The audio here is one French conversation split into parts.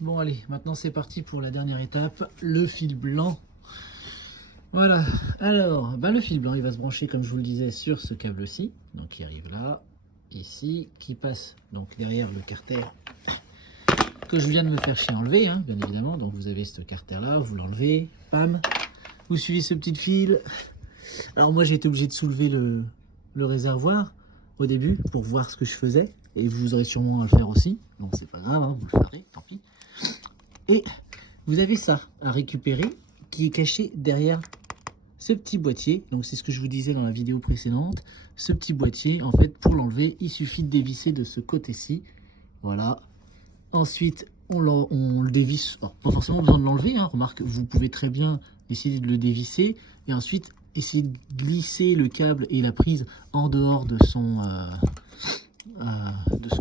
Bon allez, maintenant c'est parti pour la dernière étape, le fil blanc. Voilà, alors le fil blanc il va se brancher comme je vous le disais sur ce câble-ci, donc qui arrive là, ici, qui passe donc derrière le carter que je viens de me faire chier enlever, hein, bien évidemment. Donc vous avez ce carter là, vous l'enlevez, pam, vous suivez ce petit fil. Alors moi j'ai été obligé de soulever le réservoir au début pour voir ce que je faisais, et vous aurez sûrement à le faire aussi, donc c'est pas grave, hein, vous le ferez, tant pis. Et vous avez ça à récupérer qui est caché derrière ce petit boîtier. Donc c'est ce que je vous disais dans la vidéo précédente. Ce petit boîtier, en fait, pour l'enlever, il suffit de dévisser de ce côté-ci. Voilà. Ensuite, on le dévisse. Alors, pas forcément besoin de l'enlever, hein. Remarque, vous pouvez très bien essayer de le dévisser et ensuite essayer de glisser le câble et la prise en dehors de son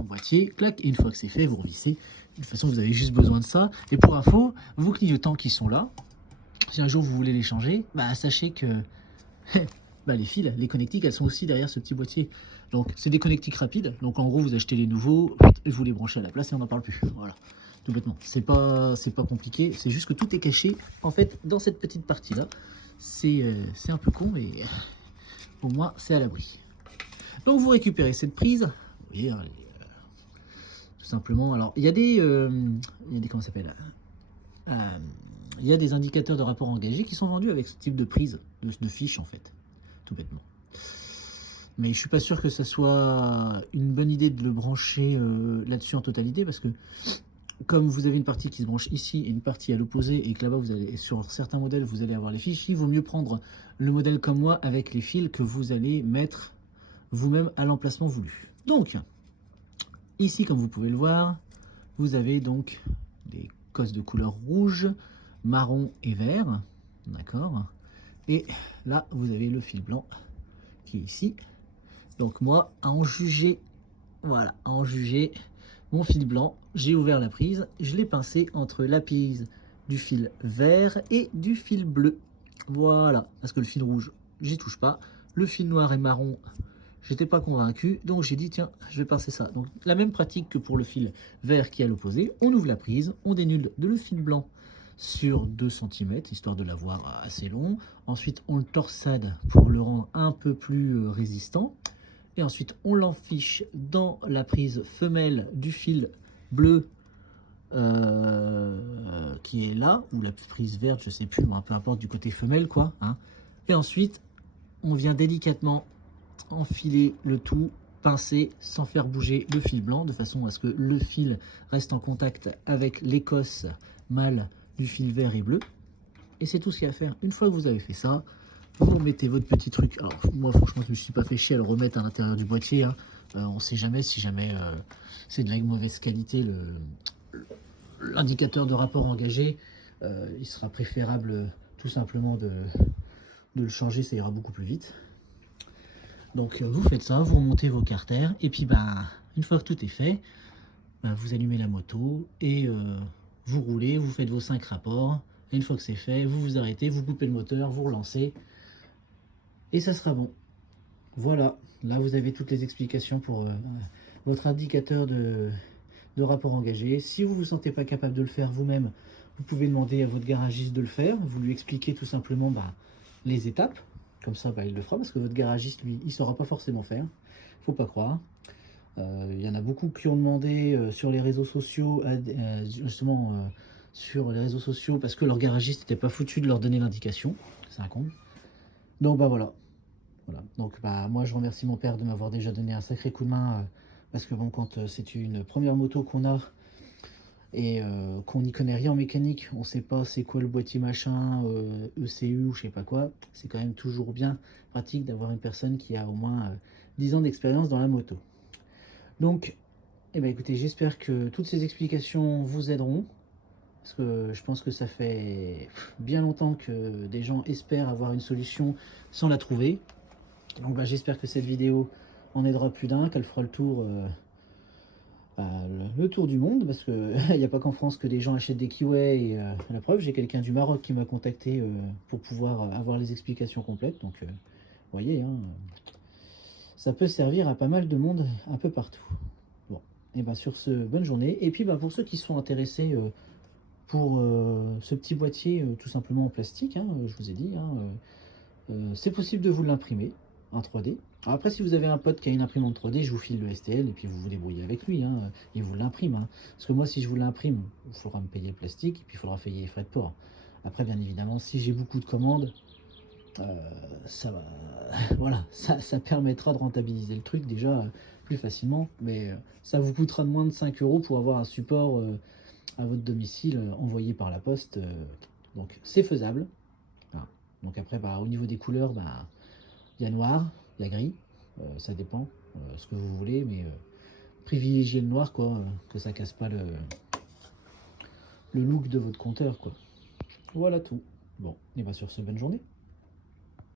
boîtier. Clac, et une fois que c'est fait, vous revissez. De toute façon, vous avez juste besoin de ça. Et pour info, vos clignotants qui sont là, si un jour vous voulez les changer, sachez que les fils, les connectiques, elles sont aussi derrière ce petit boîtier. Donc c'est des connectiques rapides. Donc en gros, vous achetez les nouveaux, vous les branchez à la place et on n'en parle plus. Voilà, tout bêtement. C'est pas compliqué. C'est juste que tout est caché en fait dans cette petite partie là. C'est un peu con, mais au moins c'est à l'abri. Donc vous récupérez cette prise. Vous voyez, hein, tout simplement. Alors il y a des comment ça s'appelle, il y a des indicateurs de rapport engagé qui sont vendus avec ce type de prise, de fiche en fait, tout bêtement. Mais je suis pas sûr que ça soit une bonne idée de le brancher là-dessus en totalité, parce que comme vous avez une partie qui se branche ici et une partie à l'opposé, et que là-bas vous allez, sur certains modèles vous allez avoir les fiches, il vaut mieux prendre le modèle comme moi avec les fils que vous allez mettre vous-même à l'emplacement voulu. Donc ici, comme vous pouvez le voir, vous avez donc des cosses de couleur rouge, marron et vert, d'accord. Et là vous avez le fil blanc qui est ici. Donc moi, à en juger, voilà, à en juger mon fil blanc, j'ai ouvert la prise, je l'ai pincé entre la prise du fil vert et du fil bleu. Voilà, parce que le fil rouge, j'y touche pas. Le fil noir et marron, j'étais pas convaincu, donc j'ai dit tiens, je vais pincer ça. Donc la même pratique que pour le fil vert qui est à l'opposé, on ouvre la prise, on dénude le fil blanc sur 2 cm, histoire de l'avoir assez long. Ensuite, on le torsade pour le rendre un peu plus résistant. Et ensuite, on l'enfiche dans la prise femelle du fil bleu qui est là, ou la prise verte, je sais plus, peu importe, du côté femelle, quoi. Hein. Et ensuite, on vient délicatement enfiler le tout, pincer sans faire bouger le fil blanc, de façon à ce que le fil reste en contact avec l'écosse mâle du fil vert et bleu. Et c'est tout ce qu'il y a à faire. Une fois que vous avez fait ça, vous remettez votre petit truc. Alors moi franchement je me suis pas fait chier à le remettre à l'intérieur du boîtier, hein. On sait jamais si jamais c'est de la mauvaise qualité, l'indicateur de rapport engagé, il sera préférable tout simplement de le changer, ça ira beaucoup plus vite. Donc vous faites ça, vous remontez vos carters, et puis une fois que tout est fait, vous allumez la moto et vous roulez, vous faites vos 5 rapports, et une fois que c'est fait, vous vous arrêtez, vous coupez le moteur, vous relancez, et ça sera bon. Voilà, là vous avez toutes les explications pour votre indicateur de rapport engagé. Si vous ne vous sentez pas capable de le faire vous-même, vous pouvez demander à votre garagiste de le faire. Vous lui expliquez tout simplement les étapes. Comme ça, il le fera, parce que votre garagiste, lui, il ne saura pas forcément faire. Faut pas croire. Il y en a beaucoup qui ont demandé sur les réseaux sociaux, justement sur les réseaux sociaux, parce que leur garagiste n'était pas foutu de leur donner l'indication. C'est un con. Donc voilà. Voilà. Donc moi je remercie mon père de m'avoir déjà donné un sacré coup de main, parce que bon, quand c'est une première moto qu'on a et qu'on n'y connaît rien en mécanique, on sait pas c'est quoi le boîtier machin, ECU ou je sais pas quoi, c'est quand même toujours bien pratique d'avoir une personne qui a au moins 10 ans d'expérience dans la moto. Donc écoutez, j'espère que toutes ces explications vous aideront, parce que je pense que ça fait bien longtemps que des gens espèrent avoir une solution sans la trouver. Donc j'espère que cette vidéo en aidera plus d'un, qu'elle fera le tour, le tour du monde, parce que il n'y a pas qu'en France que des gens achètent des Kiway, et la preuve, j'ai quelqu'un du Maroc qui m'a contacté pour pouvoir avoir les explications complètes. Donc vous voyez, hein, ça peut servir à pas mal de monde un peu partout. Bon, Et bah sur ce, bonne journée. Et puis bah, pour ceux qui sont intéressés pour ce petit boîtier tout simplement en plastique, hein, je vous ai dit, hein, c'est possible de vous l'imprimer en 3D. Alors après, si vous avez un pote qui a une imprimante 3D, je vous file le STL et puis vous vous débrouillez avec lui, hein, il vous l'imprime. Hein. Parce que moi, si je vous l'imprime, il faudra me payer le plastique et puis il faudra payer les frais de port. Après, bien évidemment, si j'ai beaucoup de commandes, ça va, voilà, ça permettra de rentabiliser le truc déjà plus facilement, mais ça vous coûtera de moins de 5 euros pour avoir un support à votre domicile envoyé par la poste. Donc c'est faisable. Voilà. Donc après, bah, au niveau des couleurs, bah, il y a noir, il y a gris, ça dépend ce que vous voulez, mais privilégiez le noir, quoi, que ça casse pas le look de votre compteur, quoi. Voilà tout. Bon, et bien sur ce, bonne journée.